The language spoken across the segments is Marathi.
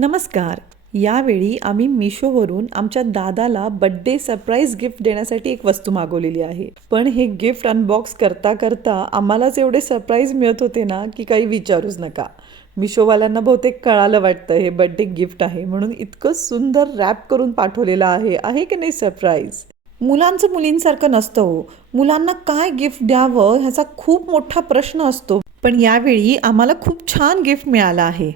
नमस्कार. यावेळी आम्ही मिशोवरून आमच्या दादाला बर्थडे सरप्राईज गिफ्ट देण्यासाठी एक वस्तू मागवलेली आहे. पण हे गिफ्ट अनबॉक्स करता करता आम्हालाच एवढे सरप्राईज मिळत होते ना की काही विचारूच नका. मिशोवाल्यांना बहुतेक कळालं वाटतं हे बर्थडे गिफ्ट आहे म्हणून इतकं सुंदर रॅप करून पाठवलेलं आहे की नाही सरप्राईज. मुलांचं मुलींसारखं नसतं हो. मुलांना काय गिफ्ट द्यावं ह्याचा खूप मोठा प्रश्न असतो. पण यावेळी आम्हाला खूप छान गिफ्ट मिळालं आहे.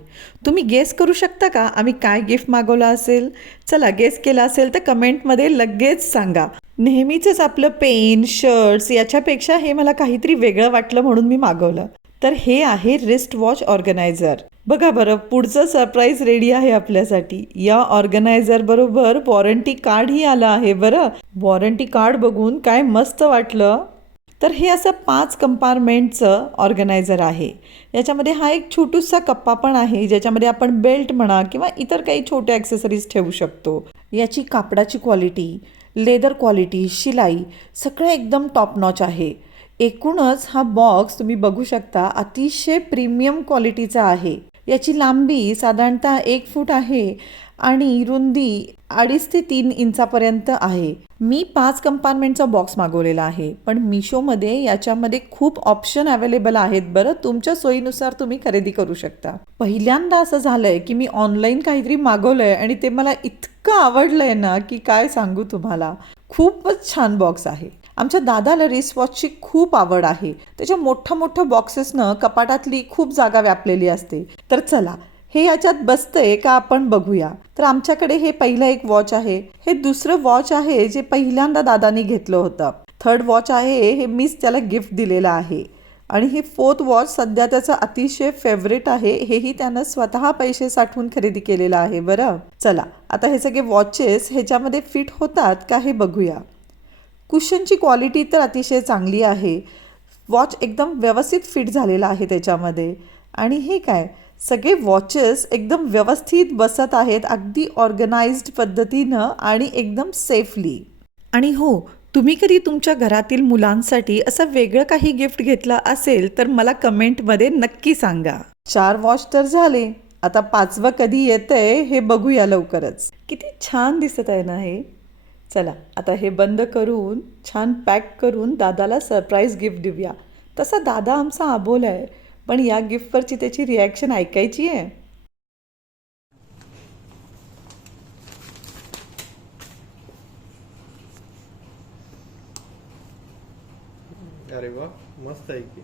तुम्ही गेस करू शकता का आम्ही काय गिफ्ट मागवलं असेल? चला, गेस केला असेल तर कमेंटमध्ये लगेच सांगा. नेहमीचंच आपलं पेन शर्ट्स याच्यापेक्षा हे मला काहीतरी वेगळं वाटलं म्हणून मी मागवलं. तर हे आहे रिस्ट वॉच ऑर्गनायझर. बघा बरं, पुढचं सरप्राईज रेडी आहे आपल्यासाठी. या ऑर्गनायझर बरोबर वॉरंटी कार्डही आलं आहे. बरं, वॉरंटी कार्ड बघून काय मस्त वाटलं. तर हे असं 5 कंपार्टमेंटचं ऑर्गनायझर आहे. याच्यामध्ये हा एक छोटूसा कप्पा पण आहे ज्याच्यामध्ये आपण बेल्ट म्हणा किंवा इतर काही छोटे ॲक्सेसरीज ठेवू शकतो. याची कापडाची क्वालिटी, लेदर क्वालिटी, शिलाई सगळं एकदम टॉप नॉच आहे. एकूणच हा बॉक्स तुम्ही बघू शकता अतिशय प्रीमियम क्वालिटीचा आहे. याची लांबी साधारणतः 1 फूट आहे आणि रुंदी 2.5 ते 3 इंचापर्यंत आहे. मी 5 कंपार्टमेंटचा बॉक्स मागवलेला आहे. पण मिशोमध्ये याच्यामध्ये खूप ऑप्शन अवेलेबल आहेत. बरं, तुमच्या सोयीनुसार तुम्ही खरेदी करू शकता. पहिल्यांदा असं झालंय की मी ऑनलाईन काहीतरी मागवलंय आणि ते मला इतकं आवडलंय ना की काय सांगू तुम्हाला. खूपच छान बॉक्स आहे. आमच्या दादाला रिस्टवॉचची खूप आवड आहे. त्याच्या मोठ्या बॉक्सेसनं कपाटातली खूप जागा व्यापलेली असते. तर चला, हे याच्यात बसतंय का आपण बघूया. तर आमच्याकडे हे पहिलं एक वॉच आहे. हे दुसरं वॉच आहे जे पहिल्यांदा दादानी घेतलं होतं. 3rd वॉच आहे, हे मीच त्याला गिफ्ट दिलेलं आहे. आणि हे 4th वॉच सध्या त्याचं अतिशय फेवरेट आहे. हेही त्यानं स्वतः पैसे साठवून खरेदी केलेलं आहे. बरं, चला आता हे सगळे वॉचेस ह्याच्यामध्ये फिट होतात का हे बघूया. कुशनची क्वालिटी तर अतिशय चांगली आहे. वॉच एकदम व्यवस्थित फिट झालेला आहे त्याच्यामध्ये. आणि हे काय, सगळे वॉचेस एकदम व्यवस्थित बसत आहेत, अगदी ऑर्गनाइज्ड पद्धतीनं आणि एकदम सेफली. आणि हो, तुम्ही कधी तुमच्या घरातील मुलांसाठी असं वेगळं काही गिफ्ट घेतलं असेल तर मला कमेंटमध्ये नक्की सांगा. 4 वॉच तर झाले, आता 5वं कधी येतंय हे बघूया लवकरच. किती छान दिसत आहे ना हे. चला आता हे बंद करून छान पॅक करून दादाला सरप्राईज गिफ्ट देऊया. तसा दादा आमचा आबोला आहे, पण या गिफ्टवरची त्याची रिॲक्शन ऐकायची आहे. अरे वा, मस्त आहे की.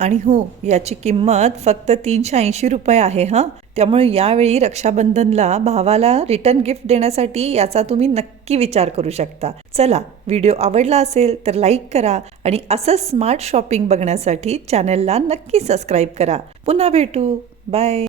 आणि हो, याची किंमत फक्त 380 रुपये आहे हां. त्यामुळे यावेळी रक्षाबंधनला भावाला रिटर्न गिफ्ट देण्यासाठी याचा तुम्ही नक्की विचार करू शकता. चला, व्हिडिओ आवडला असेल तर लाईक करा आणि असं स्मार्ट शॉपिंग बघण्यासाठी चॅनलला नक्की सबस्क्राईब करा. पुन्हा भेटू. बाय.